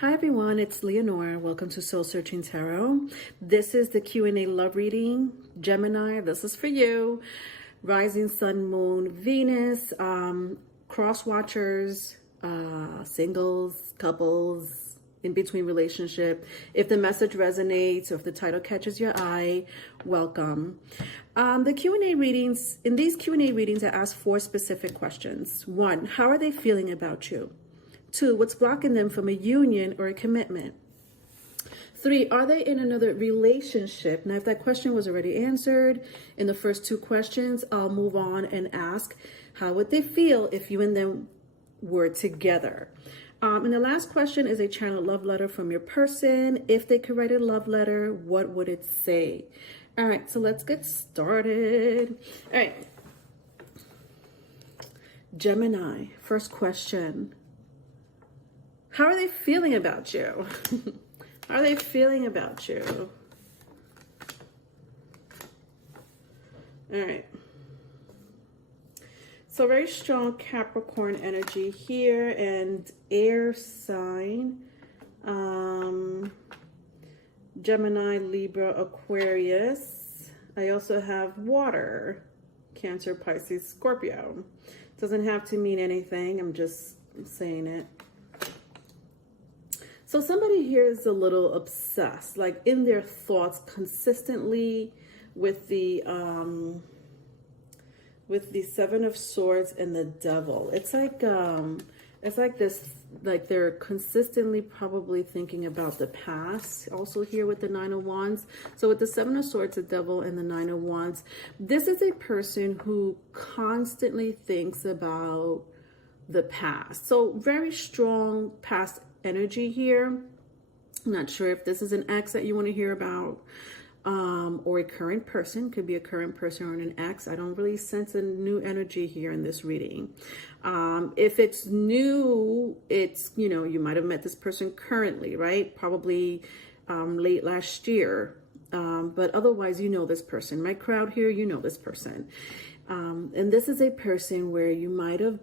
Hi everyone, it's Leonore. Welcome to Soul Searching Tarot. This is the Q&A love reading. Gemini, this is for you. Rising Sun, Moon, Venus, cross watchers, singles, couples, in between relationship. If the message resonates or if the title catches your eye, welcome. The Q&A readings, in these Q&A readings, I ask 4 specific questions. 1, how are they feeling about you? 2, what's blocking them from a union or a commitment? 3, are they in another relationship? Now, if that question was already answered in the first 2 questions, I'll move on and ask, how would they feel if you and them were together? And the last question is a channel love letter from your person. If they could write a love letter, what would it say? All right, so let's get started. All right. Gemini, first question. How are they feeling about you? How are they feeling about you? All right. So very strong Capricorn energy here and air sign. Gemini, Libra, Aquarius. I also have water, Cancer, Pisces, Scorpio. Doesn't have to mean anything. I'm just saying it. So somebody here is a little obsessed, like in their thoughts consistently with the 7 of Swords and the Devil. It's like this, like they're consistently probably thinking about the past. Also here with the 9 of Wands. So with the 7 of Swords, the Devil, and the 9 of Wands, this is a person who constantly thinks about the past. So very strong past energy here. I'm not sure if this is an ex that you want to hear about, or a current person. Could be a current person or an ex. I don't really sense a new energy here in this reading. If it's new, it's, you know, you might have met this person currently, right? Probably late last year. But otherwise, you know this person. My crowd here, you know this person. And this is a person where you might have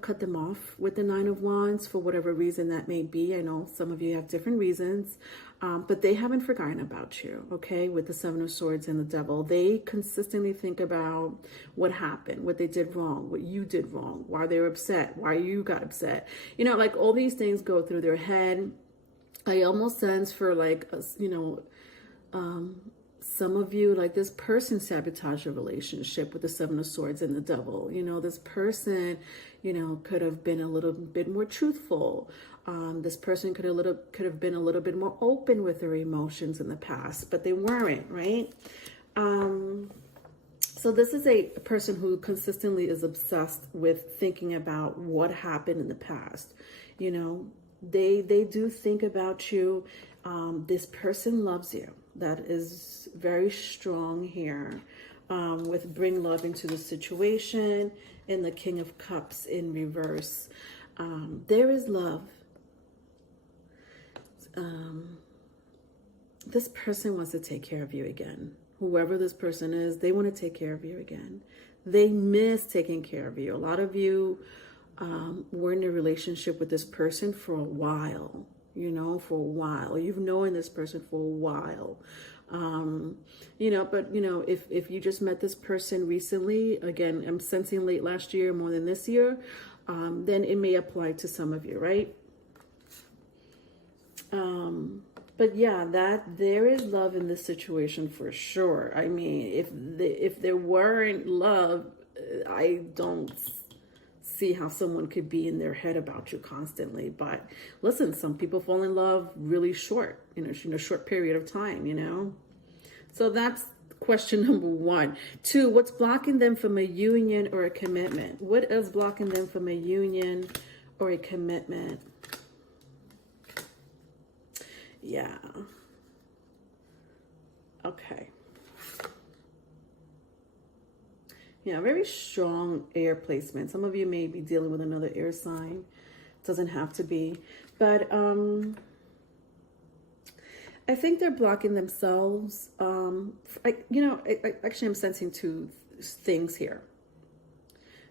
cut them off with the 9 of Wands for whatever reason that may be. I know some of you have different reasons, but they haven't forgotten about you, okay? With the 7 of Swords and the Devil, they consistently think about what happened, what they did wrong, what you did wrong, why they were upset, why you got upset. You know, like all these things go through their head. I almost sense for like, you know, some of you, like this person sabotaged a relationship with the 7 of Swords and the Devil. You know, this person, you know, could have been a little bit more truthful. This person could have been a little bit more open with their emotions in the past, but they weren't, right? So this is a person who consistently is obsessed with thinking about what happened in the past. You know, they do think about you. This person loves you. That is very strong here, with bring love into the situation and the King of Cups in reverse. There is love. This person wants to take care of you again. Whoever this person is, they want to take care of you again. They miss taking care of you. A lot of you were in a relationship with this person for a while. You know, for a while. You've known this person for a while. You know, but, you know, if you just met this person recently, again, I'm sensing late last year more than this year, then it may apply to some of you, right? But yeah, that there is love in this situation for sure. I mean, if there weren't love, I don't see how someone could be in their head about you constantly. But listen, some people fall in love really short, in a short period of time, you know. So that's question number 1. 2, what's blocking them from a union or a commitment? What is blocking them from a union or a commitment? Yeah. Okay. Yeah, very strong air placement. Some of you may be dealing with another air sign. Doesn't have to be. But I think they're blocking themselves. Actually, I'm sensing 2 things here,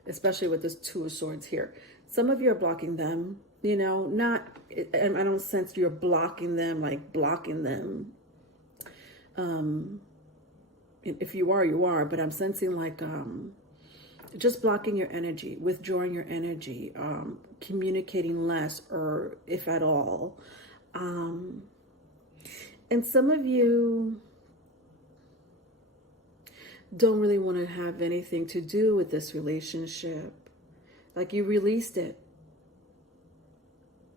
especially with this 2 of Swords here. Some of you are blocking them you know, not, and I don't sense you're blocking them, like blocking them. If you are, you are, but I'm sensing like, just blocking your energy, withdrawing your energy, communicating less, or if at all. And some of you don't really want to have anything to do with this relationship. Like you released it,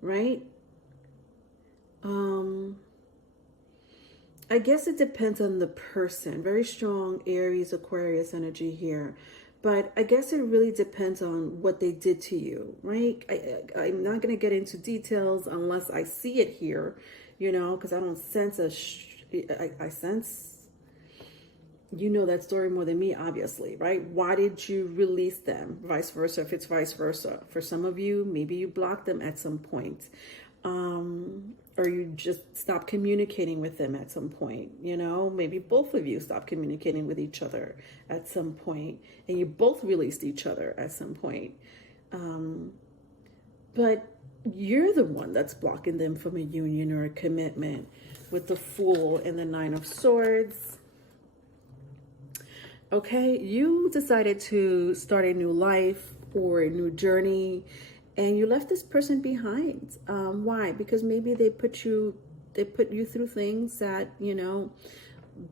right? I guess it depends on the person. Very strong Aries, Aquarius energy here. But I guess it really depends on what they did to you, right? I'm not going to get into details unless I see it here, you know, because I don't sense I sense, you know that story more than me, obviously, right? Why did you release them? Vice versa, if it's vice versa. For some of you, maybe you blocked them at some point. Or you just stop communicating with them at some point, you know, maybe both of you stop communicating with each other at some point, and you both released each other at some point. But you're the one that's blocking them from a union or a commitment with the Fool and the Nine of Swords. Okay, you decided to start a new life or a new journey, and you left this person behind. Why? Because maybe they put you through things that, you know,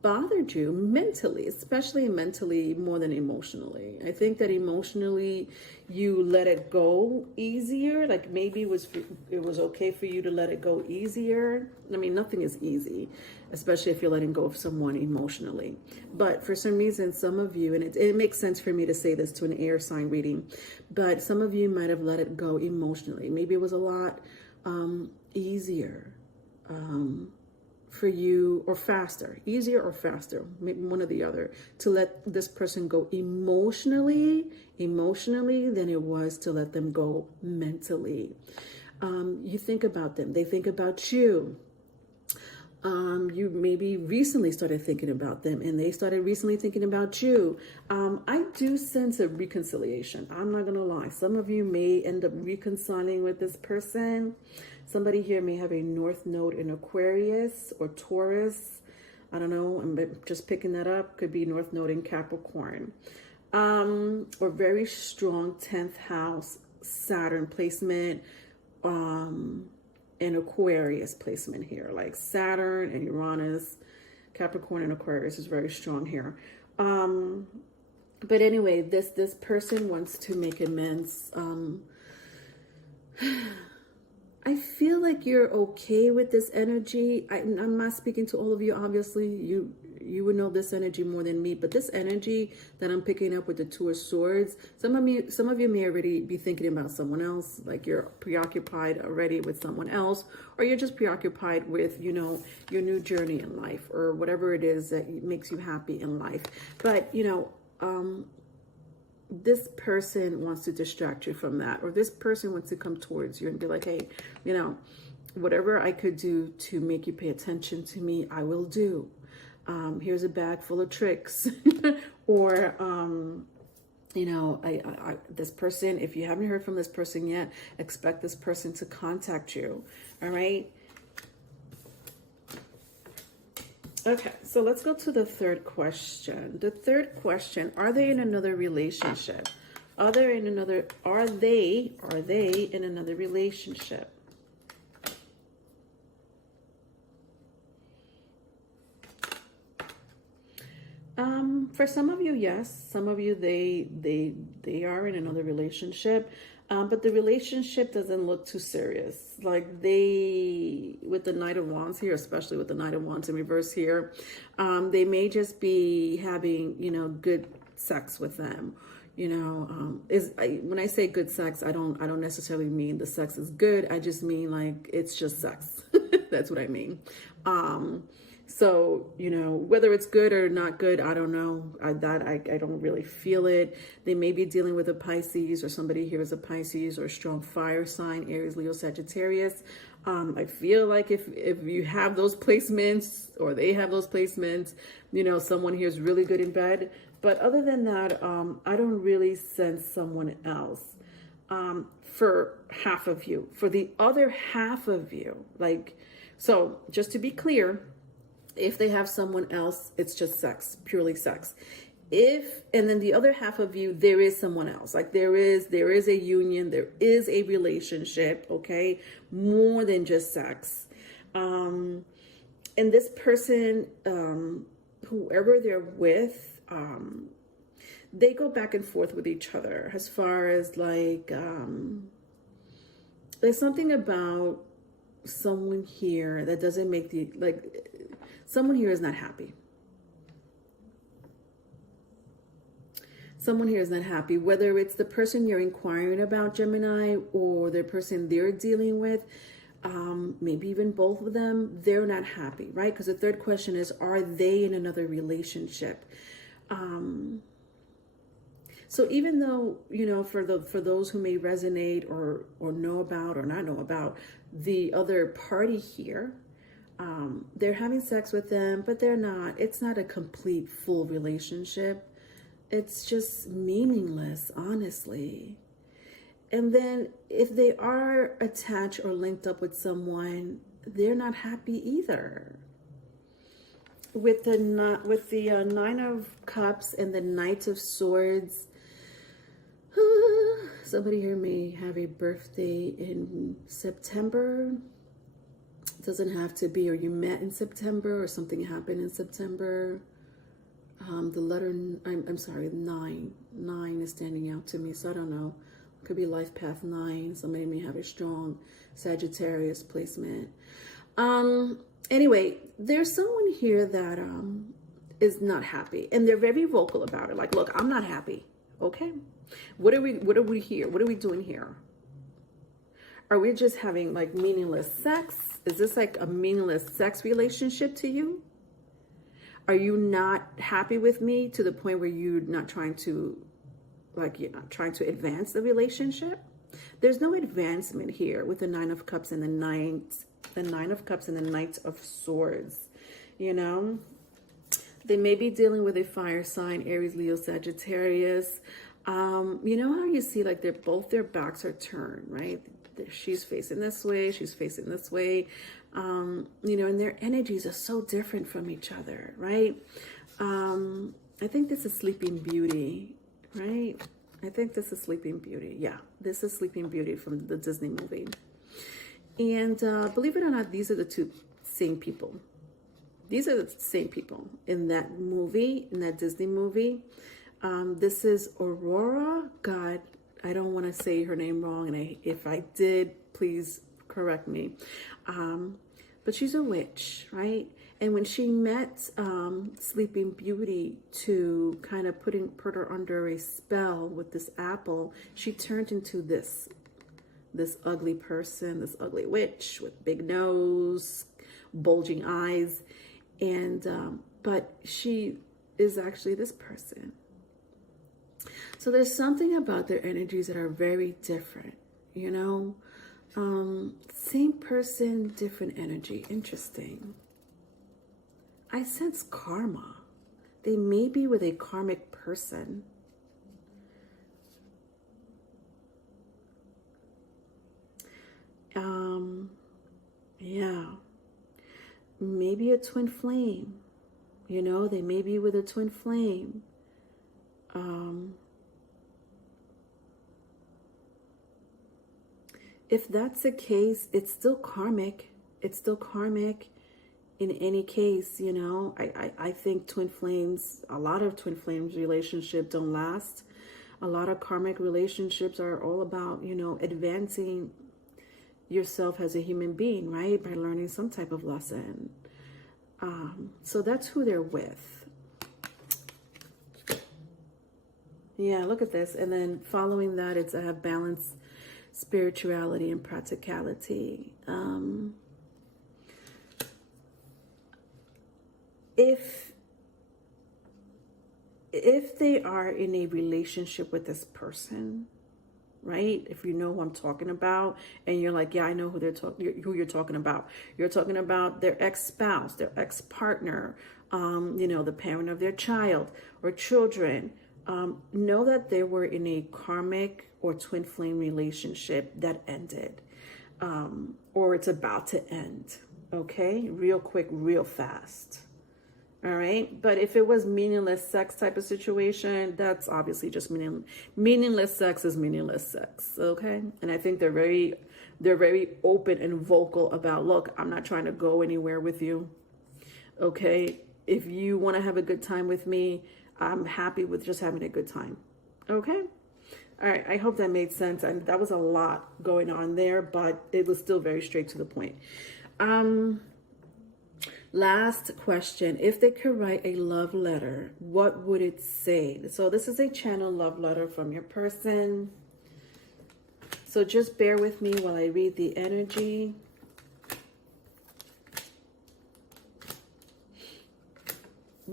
bothered you mentally, especially mentally more than emotionally. I think that emotionally you let it go easier. Like maybe it was okay for you to let it go easier. I mean, nothing is easy, especially if you're letting go of someone emotionally. But for some reason, some of you, and it makes sense for me to say this to an air sign reading, but some of you might have let it go emotionally. Maybe it was a lot easier for you, or faster, easier or faster, maybe one or the other, to let this person go emotionally than it was to let them go mentally. You think about them, they think about you. You maybe recently started thinking about them, and they started recently thinking about you. I do sense a reconciliation. I'm not going to lie. Some of you may end up reconciling with this person. Somebody here may have a North Node in Aquarius or Taurus. I don't know. I'm just picking that up. Could be North Node in Capricorn. Or very strong 10th house Saturn placement. And Aquarius placement here, like Saturn and Uranus, Capricorn and Aquarius is very strong here. But anyway, this person wants to make amends. I feel like you're okay with this energy. I'm not speaking to all of you, obviously. You would know this energy more than me, but this energy that I'm picking up with the Two of Swords, some of you may already be thinking about someone else, like you're preoccupied already with someone else, or you're just preoccupied with, you know, your new journey in life, or whatever it is that makes you happy in life. But, you know, this person wants to distract you from that, or this person wants to come towards you and be like, hey, you know, whatever I could do to make you pay attention to me, I will do. Here's a bag full of tricks. Or, you know, this person, if you haven't heard from this person yet, expect this person to contact you. All right. Okay, so let's go to the third question. The third question, are they in another relationship? Are they in another relationship? For some of you, yes. Some of you, they are in another relationship. But the relationship doesn't look too serious. Like with the Knight of Wands here, especially with the Knight of Wands in reverse here, they may just be having, you know, good sex with them. You know, when I say good sex, I don't necessarily mean the sex is good. I just mean like it's just sex. That's what I mean. So, you know, whether it's good or not good, I don't know. I don't really feel it. They may be dealing with a Pisces, or somebody here is a Pisces or a strong fire sign, Aries, Leo, Sagittarius. I feel like if you have those placements, or they have those placements, you know, someone here is really good in bed. But other than that, I don't really sense someone else. for half of you. For the other half of you, like, so just to be clear, if they have someone else, it's just sex, purely sex. And then the other half of you, there is someone else. Like there is a union, there is a relationship, okay? More than just sex. And this person, whoever they're with, they go back and forth with each other as far as like, there's something about someone here that doesn't make someone here is not happy. Someone here is not happy, whether it's the person you're inquiring about, Gemini, or the person they're dealing with, maybe even both of them, they're not happy, right? Because the third question is, are they in another relationship? So even though, you know, for those who may resonate or know about or not know about the other party here, they're having sex with them, but it's not a complete full relationship. It's just meaningless, honestly. And then if they are attached or linked up with someone, they're not happy either. With the Nine of Cups and the Knight of Swords, somebody here may have a birthday in September. It doesn't have to be, or you met in September, or something happened in September. The letter, I'm sorry, 9 is standing out to me, so I don't know. It could be life path 9. Somebody may have a strong Sagittarius placement. Anyway, there's someone here that is not happy, and they're very vocal about it. Like, look, I'm not happy. Okay, what are we here? What are we doing here? Are we just having like meaningless sex? Is this like a meaningless sex relationship to you? Are you not happy with me to the point where you're not trying to, like, you're not trying to advance the relationship? There's no advancement here with the Nine of Cups and the Nine of Cups and the Knight of Swords. You know, they may be dealing with a fire sign, Aries, Leo, Sagittarius. You know how you see like their backs are turned, right? She's facing this way, she's facing this way. You know, and their energies are so different from each other, right? I think this is Sleeping Beauty, right? I think this is Sleeping Beauty. Yeah, this is Sleeping Beauty from the Disney movie. And believe it or not, these are the two same people. These are the same people in that movie, in that Disney movie. This is Aurora. God, I don't want to say her name wrong, and if I did, please correct me. But she's a witch, right? And when she met Sleeping Beauty to kind of put her under a spell with this apple, she turned into this ugly person, this ugly witch with big nose, bulging eyes, and but she is actually this person. So there's something about their energies that are very different, you know? Same person, different energy. Interesting. I sense karma. They may be with a karmic person. Yeah. Maybe a twin flame. You know, they may be with a twin flame. If that's the case, it's still karmic. It's still karmic in any case, you know. I think twin flames, a lot of twin flames relationships don't last. A lot of karmic relationships are all about, you know, advancing yourself as a human being, right? By learning some type of lesson. So that's who they're with. Yeah, look at this. And then following that, it's I have balance, spirituality, and practicality. If they are in a relationship with this person, right? If you know who I'm talking about, and you're like, yeah, I know who you're talking about. You're talking about their ex-spouse, their ex-partner, you know, the parent of their child or children. Know that they were in a karmic or twin flame relationship that ended, or it's about to end. Okay, real quick, real fast. All right, but if it was meaningless sex type of situation, that's obviously just meaningless sex is meaningless sex. Okay, and I think they're very open and vocal about, look, I'm not trying to go anywhere with you. Okay, if you want to have a good time with me, I'm happy with just having a good time. Okay. All right. I hope that made sense. And that was a lot going on there, but it was still very straight to the point. Last question. If they could write a love letter, what would it say? So this is a channel love letter from your person. So just bear with me while I read the energy.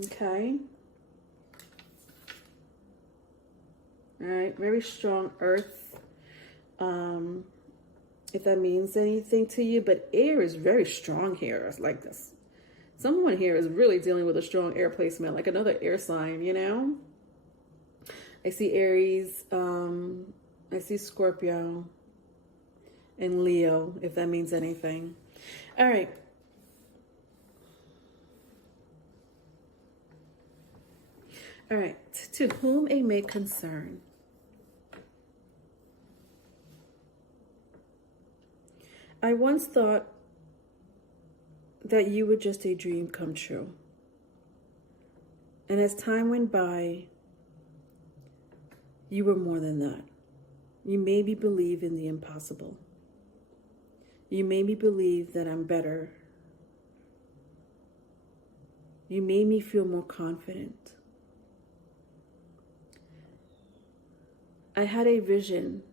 Okay. All right, very strong earth, if that means anything to you, but air is very strong here. It's like this. Someone here is really dealing with a strong air placement, like another air sign, you know? I see Aries, I see Scorpio, and Leo, if that means anything. All right. All right, to whom it may concern. I once thought that you were just a dream come true. And as time went by, you were more than that. You made me believe in the impossible. You made me believe that I'm better. You made me feel more confident. I had a vision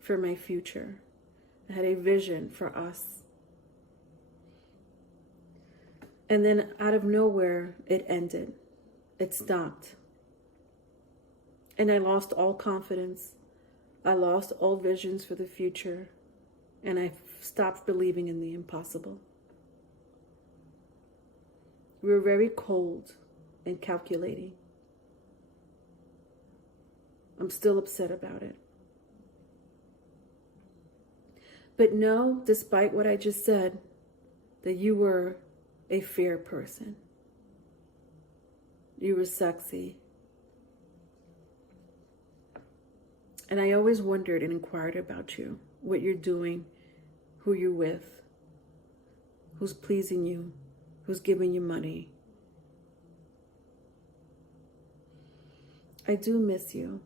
for my future. I had a vision for us. And then out of nowhere, it ended. It stopped. And I lost all confidence. I lost all visions for the future. And I stopped believing in the impossible. We were very cold and calculating. I'm still upset about it. But know, despite what I just said, that you were a fair person. You were sexy. And I always wondered and inquired about you, what you're doing, who you're with, who's pleasing you, who's giving you money. I do miss you.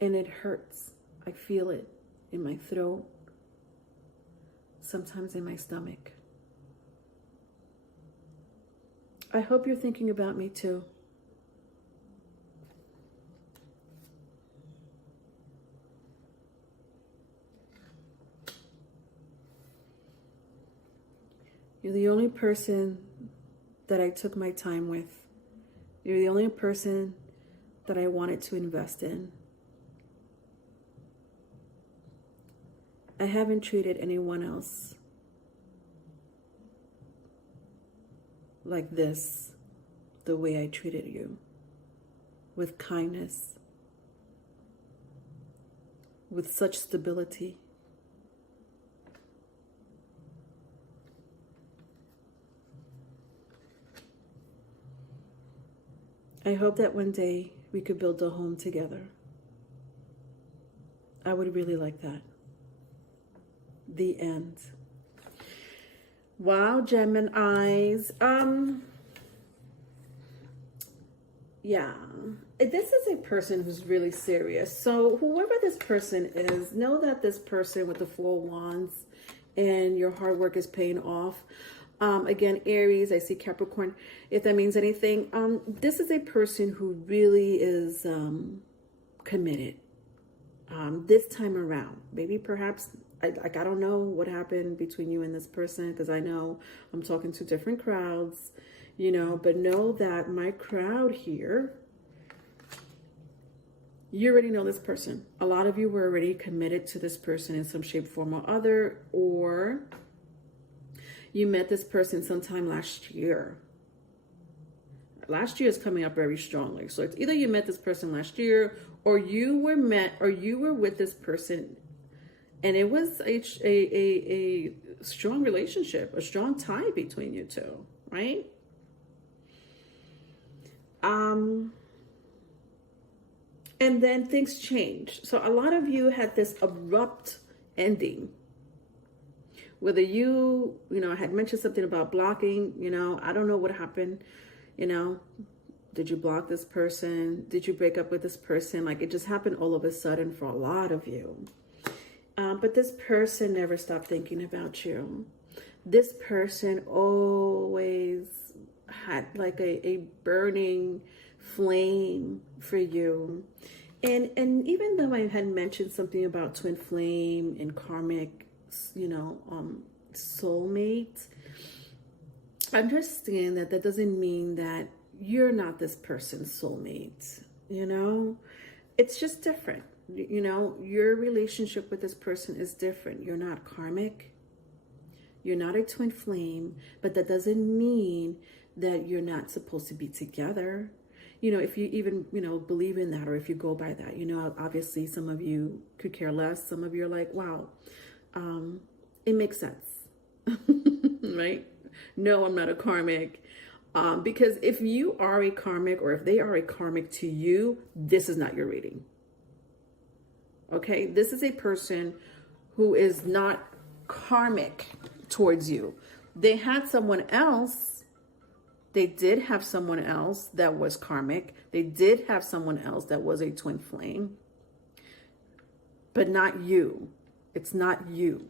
And it hurts. I feel it in my throat, sometimes in my stomach. I hope you're thinking about me too. You're the only person that I took my time with. You're the only person that I wanted to invest in. I haven't treated anyone else like this, the way I treated you, with kindness, with such stability. I hope that one day we could build a home together. I would really like that. The end. Wow, Geminis. Yeah. This is a person who's really serious. So whoever this person is, know that this person with the 4 wands and your hard work is paying off. Again, Aries, I see Capricorn, if that means anything. This is a person who really is committed this time around. Maybe perhaps, I don't know what happened between you and this person, because I know I'm talking to different crowds, you know, but know that my crowd here, you already know this person. A lot of you were already committed to this person in some shape, form, or other, or you met this person sometime last year. Last year is coming up very strongly. So it's either you met this person last year, or you were with this person, and it was a strong relationship, a strong tie between you two, right? And then things changed. So a lot of you had this abrupt ending. Whether you had mentioned something about blocking, I don't know what happened, did you block this person? Did you break up with this person? Like, it just happened all of a sudden for a lot of you. But this person never stopped thinking about you. This person always had like a burning flame for you. And even though I had mentioned something about twin flame and karmic, soulmate, understand that that doesn't mean that you're not this person's soulmate. It's just different. Your relationship with this person is different. You're not karmic. You're not a twin flame, but that doesn't mean that you're not supposed to be together. If you even, believe in that, or if you go by that, obviously some of you could care less. Some of you are like, wow, it makes sense, right? No, I'm not a karmic. Because if you are a karmic, or if they are a karmic to you, this is not your reading. Okay, this is a person who is not karmic towards you. They had someone else. They did have someone else that was karmic. They did have someone else that was a twin flame. But not you. It's not you.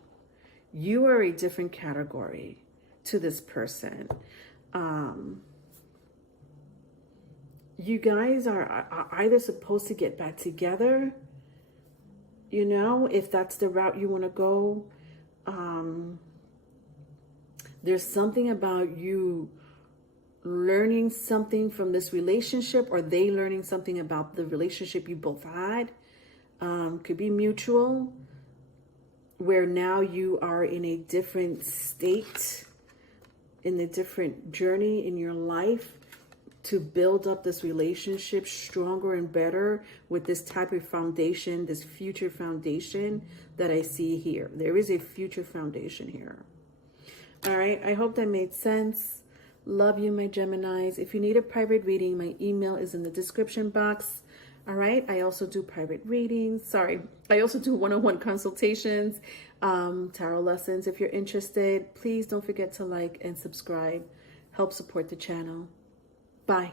You are a different category to this person. You guys are either supposed to get back together, if that's the route you want to go. There's something about you learning something from this relationship, or they learning something about the relationship you both had. Could be mutual, where now you are in a different state, in a different journey in your life, to build up this relationship stronger and better with this type of foundation, this future foundation that I see here. There is a future foundation here. All right, I hope that made sense. Love you, my Geminis. If you need a private reading, my email is in the description box. All right, I also do private readings. I also do one-on-one consultations, tarot lessons. If you're interested, please don't forget to like and subscribe. Help support the channel. Bye.